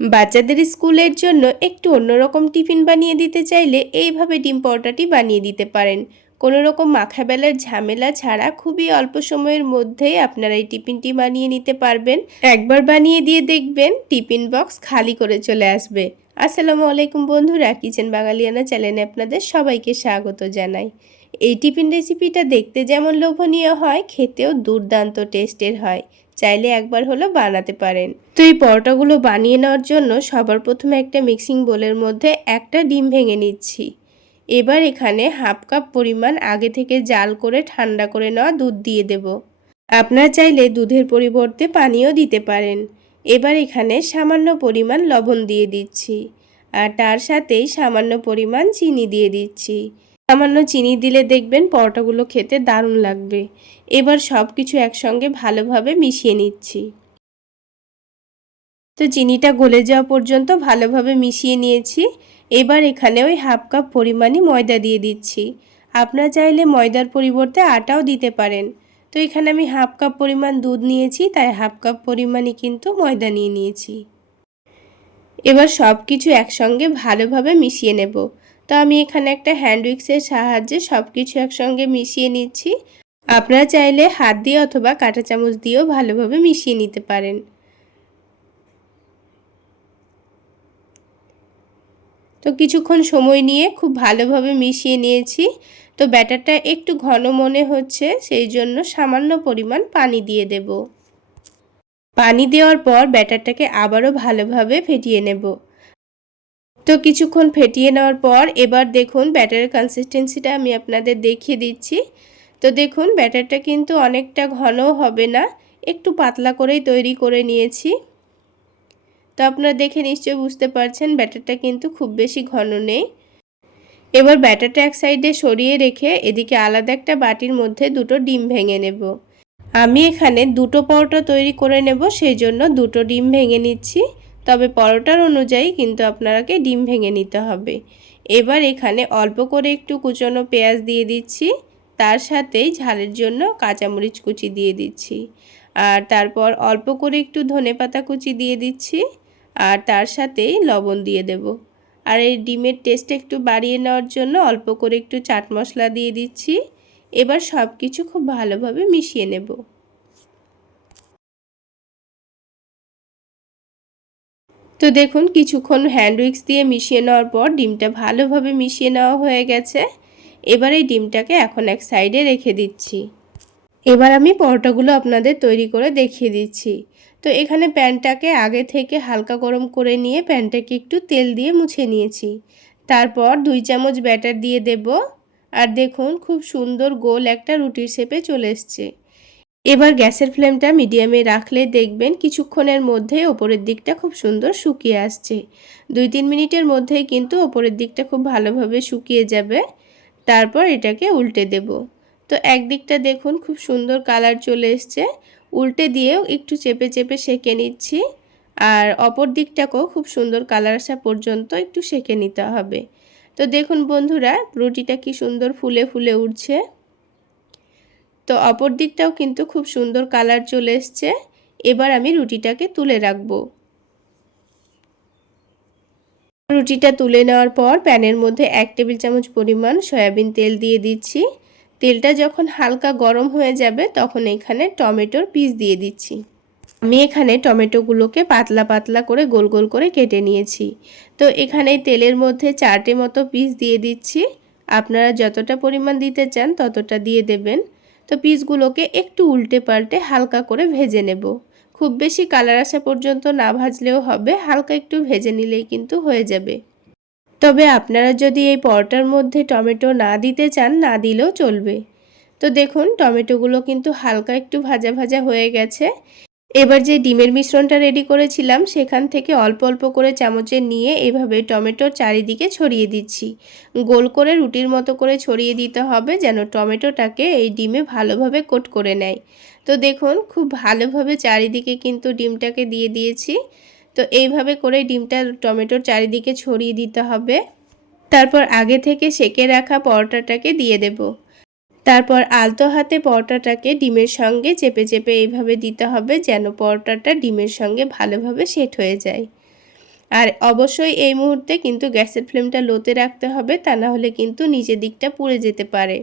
বাচ্চাদের স্কুলের জন্য একটু অন্যরকম টিফিন বানিয়ে দিতে চাইলে এইভাবে ডিম পরোটাটি বানিয়ে দিতে পারেন। কোনো রকম মাখাবেলার ঝামেলা ছাড়া খুবই অল্প সময়ের মধ্যেই আপনারা এই টিফিনটি বানিয়ে নিতে পারবেন। একবার বানিয়ে দিয়ে দেখবেন, টিফিন বক্স খালি করে চলে আসবে। আসসালামু আলাইকুম বন্ধুরা, কিচেন বাঙালিয়ানা চ্যানেলে আপনাদের সবাইকে স্বাগত জানাই। এই টিফিন রেসিপিটা দেখতে যেমন লোভনীয় হয়, খেতেও দুর্দান্ত টেস্টের হয়। চাইলে একবার হলো বানাতে পারেন। তো এই পরোটাগুলো বানিয়ে নেওয়ার জন্য সবার প্রথমে একটা মিক্সিং বোলের মধ্যে একটা ডিম ভেঙে নিচ্ছি। এবার এখানে হাফ কাপ পরিমাণ আগে থেকে জাল করে ঠান্ডা করে নেওয়া দুধ দিয়ে দেব। আপনারা চাইলে দুধের পরিবর্তে পানিও দিতে পারেন। এবার এখানে সামান্য পরিমাণ লবণ দিয়ে দিচ্ছি। আর তার সাথেই সামান্য পরিমাণ চিনি দিয়ে দিচ্ছি। সামান্য চিনি দিলে দেখবেন পরোটাগুলো খেতে দারুণ লাগবে। এবার সব কিছু একসঙ্গে ভালোভাবে মিশিয়ে নিচ্ছি। তো চিনিটা গলে যাওয়া পর্যন্ত ভালোভাবে মিশিয়ে নিয়েছি। এবার এখানে ওই হাফ কাপ পরিমাণই ময়দা দিয়ে দিচ্ছি। আপনারা চাইলে ময়দার পরিবর্তে আটাও দিতে পারেন। তো এখানে আমি হাফ কাপ পরিমাণ দুধ নিয়েছি, তাই হাফ কাপ পরিমাণই কিন্তু ময়দা নিয়ে নিয়েছি। এবার সব কিছু একসঙ্গে ভালোভাবে মিশিয়ে নেব। তো আমি এখানে একটা হ্যান্ড উইক্সের সাহায্যে সব কিছু একসঙ্গে মিশিয়ে নিচ্ছি। আপনারা চাইলে হাত দিয়ে অথবা কাঁটা চামচ দিয়েও ভালোভাবে মিশিয়ে নিতে পারেন। তো কিছুক্ষণ সময় নিয়ে খুব ভালোভাবে মিশিয়ে নিয়েছি। তো ব্যাটারটা একটু ঘন মনে হচ্ছে, সেই জন্য সামান্য পরিমাণ পানি দিয়ে দেব। পানি দেওয়ার পর ব্যাটারটাকে আবারও ভালোভাবে ফেটিয়ে নেব। তো কিছুক্ষণ ফেটিয়ে নেওয়ার পর এবার দেখুন ব্যাটারের কনসিস্টেন্সিটা আমি আপনাদের দেখিয়ে দিচ্ছি। তো দেখুন ব্যাটারটা কিন্তু অনেকটা ঘনও হবে না, একটু পাতলা করেই তৈরি করে নিয়েছি। তো আপনারা দেখে নিশ্চয়ই বুঝতে পারছেন ব্যাটারটা কিন্তু খুব বেশি ঘন নেই। এবার ব্যাটারটা এক সাইডে সরিয়ে রেখে এদিকে আলাদা একটা বাটির মধ্যে দুটো ডিম ভেঙে নেব। আমি এখানে দুটো পরোটা তৈরি করে নেব, সেই জন্য দুটো ডিম ভেঙে নিচ্ছি। তবে পরোটার অনুযায়ী কিন্তু আপনারাকে ডিম ভেঙে নিতে হবে। এবার এখানে অল্প করে একটু কুচনো পেঁয়াজ দিয়ে দিচ্ছি, তার সাথেই ঝালের জন্য কাঁচামরিচ কুচি দিয়ে দিচ্ছি। আর তারপর অল্প করে একটু ধনে পাতা কুচি দিয়ে দিচ্ছি, আর তার সাথেই লবণ দিয়ে দেব। আর এই ডিমের টেস্ট একটু বাড়িয়ে নেওয়ার জন্য অল্প করে একটু চাট মশলা দিয়ে দিচ্ছি। এবার সব কিছু খুব ভালোভাবে মিশিয়ে নেব। তো দেখুন, কিছুক্ষণ হ্যান্ড উইক্স দিয়ে মিশিয়ে নেওয়ার পর ডিমটা ভালোভাবে মিশিয়ে নেওয়া হয়ে গেছে। এবার এই ডিমটাকে এখন এক সাইডে রেখে দিচ্ছি। এবার আমি পরোটাগুলো আপনাদের তৈরি করে দেখিয়ে দিচ্ছি। তো এখানে প্যানটাকে আগে থেকে হালকা গরম করে নিয়ে প্যানটাকে একটু তেল দিয়ে মুছে নিয়েছি। তারপর দুই চামচ ব্যাটার দিয়ে দেব। আর দেখুন, খুব সুন্দর গোল একটা রুটির শেপে চলে এসছে। এবার গ্যাসের ফ্লেমটা মিডিয়ামে রাখলে দেখবেন কিছুক্ষণের মধ্যে ওপরের দিকটা খুব সুন্দর শুকিয়ে আসছে। দুই তিন মিনিটের মধ্যেই কিন্তু ওপরের দিকটা খুব ভালোভাবে শুকিয়ে যাবে। তারপর এটাকে উল্টে দেব। তো একদিকটা দেখুন খুব সুন্দর কালার চলে এসছে। উল্টে দিয়েও একটু চেপে চেপে সেঁকে নিচ্ছি। আর অপর দিকটাকেও খুব সুন্দর কালার আসা পর্যন্ত একটু সেঁকে নিতে হবে। তো দেখুন বন্ধুরা, রুটিটা কি সুন্দর ফুলে ফুলে উঠছে। তো অপর দিকটাও কিন্তু খুব সুন্দর কালার চলে এসছে। এবার আমি রুটিটাকে তুলে রাখব। রুটিটা তুলে নেওয়ার পর প্যানের মধ্যে এক টেবিল চামচ পরিমাণ সয়াবিন তেল দিয়ে দিচ্ছি। তেলটা যখন হালকা গরম হয়ে যাবে তখন এখানে টমেটোর পিস দিয়ে দিচ্ছি। আমি এখানে টমেটোগুলোকে পাতলা পাতলা করে গোল গোল করে কেটে নিয়েছি। তো এখানে তেলের মধ্যে চারটে মতো পিস দিয়ে দিচ্ছি। আপনারা যতটা পরিমাণ দিতে চান ততটা দিয়ে দেবেন। তো পিসগুলোকে একটু উল্টে পাল্টে হালকা করে ভেজে নেব। খুব বেশি কালার আসা পর্যন্ত না ভাজলেও হবে, হালকা একটু ভেজে নিলেই কিন্তু হয়ে যাবে। তবে আপনারা যদি এই পরোটার মধ্যে টমেটো না দিতে চান, না দিলেও চলবে। তো দেখুন, টমেটোগুলো কিন্তু হালকা একটু ভাজা ভাজা হয়ে গেছে। এবার যে ডিমের মিশ্রণটা রেডি করেছিলাম, সেখান থেকে অল্প অল্প করে চামচে নিয়ে এভাবে টমেটোর চারিদিকে ছড়িয়ে দিচ্ছি। গোল করে রুটির মতো করে ছড়িয়ে দিতে হবে যেন টমেটোটাকে এই ডিমে ভালোভাবে কোট করে নেয়। তো দেখুন, খুব ভালোভাবে চারিদিকে কিন্তু ডিমটাকে দিয়ে দিয়েছি। তো এইভাবে করে ডিমটা টমেটোর চারিদিকে ছড়িয়ে দিতে হবে। তারপর আগে থেকে সেকে রাখা পরোটাটাকে দিয়ে দেব। তারপর আলতো হাতে পরোটাটাকে ডিমের সঙ্গে চেপে চেপে এইভাবে দিতে হবে যেন পরোটাটা ডিমের সঙ্গে ভালোভাবে সেট হয়ে যায়। আর অবশ্যই এই মুহূর্তে কিন্তু গ্যাসের ফ্লেমটা লোতে রাখতে হবে, তা না হলে কিন্তু নিচের দিকটা পুড়ে যেতে পারে।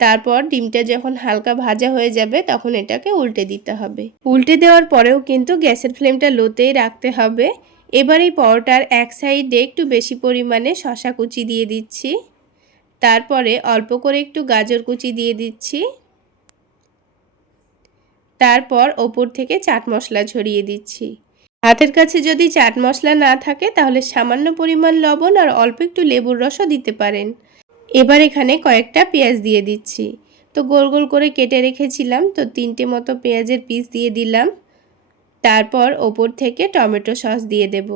তারপর ডিমটা যখন হালকা ভাজা হয়ে যাবে, তখন এটাকে উল্টে দিতে হবে। উল্টে দেওয়ার পরেও কিন্তু গ্যাসের ফ্লেমটা লোতেই রাখতে হবে। এবার এই পরোটার এক সাইডে একটু বেশি পরিমাণে শশা কুচি দিয়ে দিচ্ছি। তারপরে অল্প করে একটু গাজর কুচি দিয়ে দিচ্ছি। তারপর ওপর থেকে চাট মশলা ছড়িয়ে দিচ্ছি। হাতের কাছে যদি চাট মশলা না থাকে, তাহলে সামান্য পরিমাণ লবণ আর অল্প একটু লেবুর রসও দিতে পারেন। এবার এখানে কয়েকটা পেঁয়াজ দিয়ে দিচ্ছি। তো গোল গোল করে কেটে রেখেছিলাম, তো তিনটে মতো পেঁয়াজের পিস দিয়ে দিলাম। তারপর ওপর থেকে টমেটো সস দিয়ে দেব।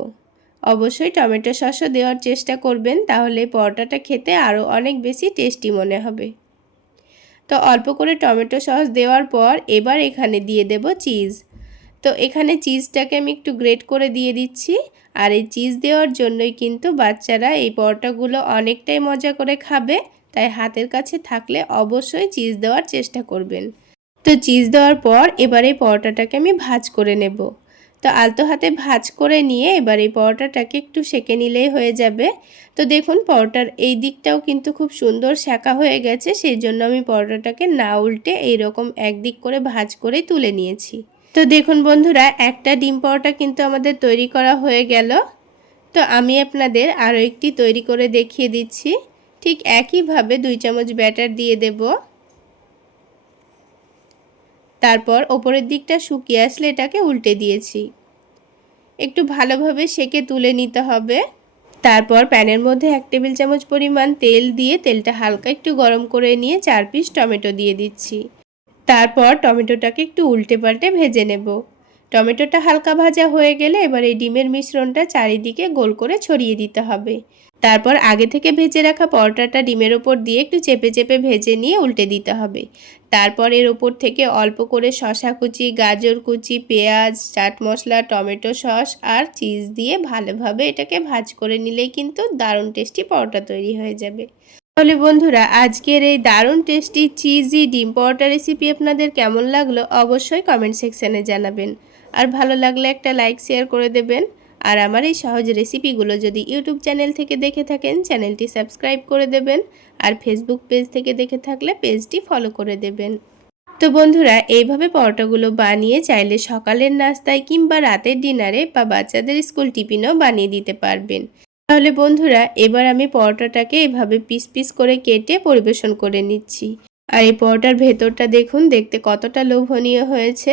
অবশ্যই টমেটো সসও দেওয়ার চেষ্টা করবেন, তাহলে পরোটাটা খেতে আরও অনেক বেশি টেস্টি মনে হবে। তো অল্প করে টমেটো সস দেওয়ার পর এবার এখানে দিয়ে দেব চিজ। তো এখানে চিজটাকে আমি একটু গ্রেট করে দিয়ে দিচ্ছি, আর এই চিজ দেওয়ার জন্যই কিন্তু বাচ্চারা এই পরোটাগুলো অনেকটাই মজা করে খাবে, তাই হাতের কাছে থাকলে অবশ্যই চিজ দেওয়ার চেষ্টা করবেন। তো চিজ দেওয়ার পর এবার এই পরোটাটাকে আমি ভাজ করে নেব। তো আলতো হাতে ভাজ করে নিয়ে এবার এই পরোটাটাকে একটু সেকে নিলেই হয়ে যাবে। তো দেখুন পরোটার এই দিকটাও কিন্তু খুব সুন্দর শাঁকা হয়ে গেছে, সেই জন্য আমি পরোটাটাকে না উল্টে এইরকম একদিক করে ভাজ করে তুলে নিয়েছি। তো দেখুন বন্ধুরা, একটা ডিম পরোটা কিন্তু আমাদের তৈরি করা হয়ে গেল। তো আমি আপনাদের আরও একটি তৈরি করে দেখিয়ে দিচ্ছি। ঠিক একইভাবে দুই চামচ ব্যাটার দিয়ে দেব। তারপর ওপরের দিকটা শুকিয়ে আসলে এটাকে উল্টে দিয়েছি। একটু ভালোভাবে সেকে তুলে নিতে হবে। তারপর প্যানের মধ্যে এক টেবিল চামচ পরিমাণ তেল দিয়ে তেলটা হালকা একটু গরম করে নিয়ে চার পিস টমেটো দিয়ে দিচ্ছি। তারপর টমেটোটাকে একটু উল্টে পাল্টে ভেজে নেব। টমেটোটা হালকা ভাজা হয়ে গেলে এবার এই ডিমের মিশ্রণটা চারিদিকে গোল করে ছড়িয়ে দিতে হবে। তারপর আগে থেকে ভেজে রাখা পরোটাটা ডিমের ওপর দিয়ে একটু চেপে চেপে ভেজে নিয়ে উল্টে দিতে হবে। তারপর এর ওপর থেকে অল্প করে শশা কুচি, গাজর কুচি, পেঁয়াজ, চাট মশলা, টমেটো সস আর চিজ দিয়ে ভালোভাবে এটাকে ভাজ করে নিলেই কিন্তু দারুণ টেস্টি পরোটা তৈরি হয়ে যাবে। তাহলে বন্ধুরা, আজকের এই দারুণ টেস্টি চিজি ডিম পরোটা রেসিপি আপনাদের কেমন লাগল অবশ্যই কমেন্ট সেকশানে জানাবেন। আর ভালো লাগলে একটা লাইক, শেয়ার করে দেবেন। আর আমার এই সহজ রেসিপিগুলো যদি ইউটিউব চ্যানেল থেকে দেখে থাকেন চ্যানেলটি সাবস্ক্রাইব করে দেবেন আর ফেসবুক পেজ থেকে দেখে থাকলে পেজটি ফলো করে দেবেন। তো বন্ধুরা, এইভাবে পরোটাগুলো বানিয়ে চাইলে সকালের নাস্তায় কিংবা রাতের ডিনারে বা বাচ্চাদের স্কুল টিফিনও বানিয়ে দিতে পারবেন। তাহলে বন্ধুরা, এবার আমি পরোটাটাকে এভাবে পিস পিস করে কেটে পরিবেশন করে নিচ্ছি। আর এই পরোটার ভেতরটা দেখুন, দেখতে কতটা লোভনীয় হয়েছে।